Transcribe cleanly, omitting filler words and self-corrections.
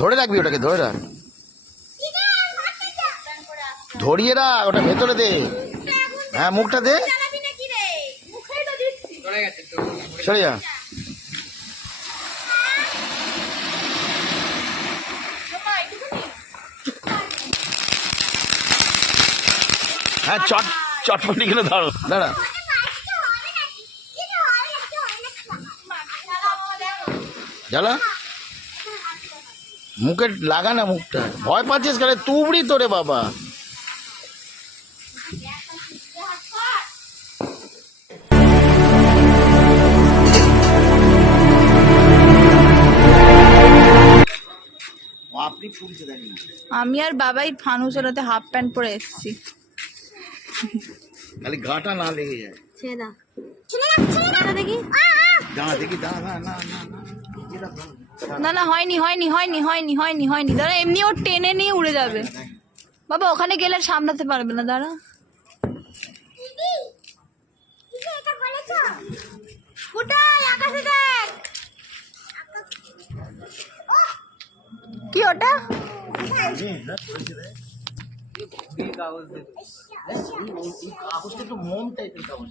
ধরে রাখবি ওটাকে, ধরে রাখ, ধরিয়ে রাখ, ওটা ভেতরে দে। হ্যাঁ মুখটা দে, সরে যা। হ্যাঁ চটপটি গেলে ধরো, দাঁড়া। জ্বালা মুখে লাগা না, মুখটা ভয় পাচ্ছিস কেন? তুবড়ি তোরে বাবা। আপনি ফুলছে দেখেন, আমি আর বাবাই ফানুস ওরাতে হাফ প্যান্ট পরে এসেছি। খালি গাটা না লেগে যায়। ছেড়া দেখি, দাঁড়া দেখি, দাঁড়া, না না না না না হয়নি হয়নি হয়নি হয়নি হয়নি হয়নি। দাঁড়া, এমনি ওর টেনে নিয়ে উড়ে যাবে বাবা, ওখানে গেলে আর সামলাতে পারবে না। দাঁড়া, কি ওটা? কাগজটা একটু মোম টাইপের কাগজ।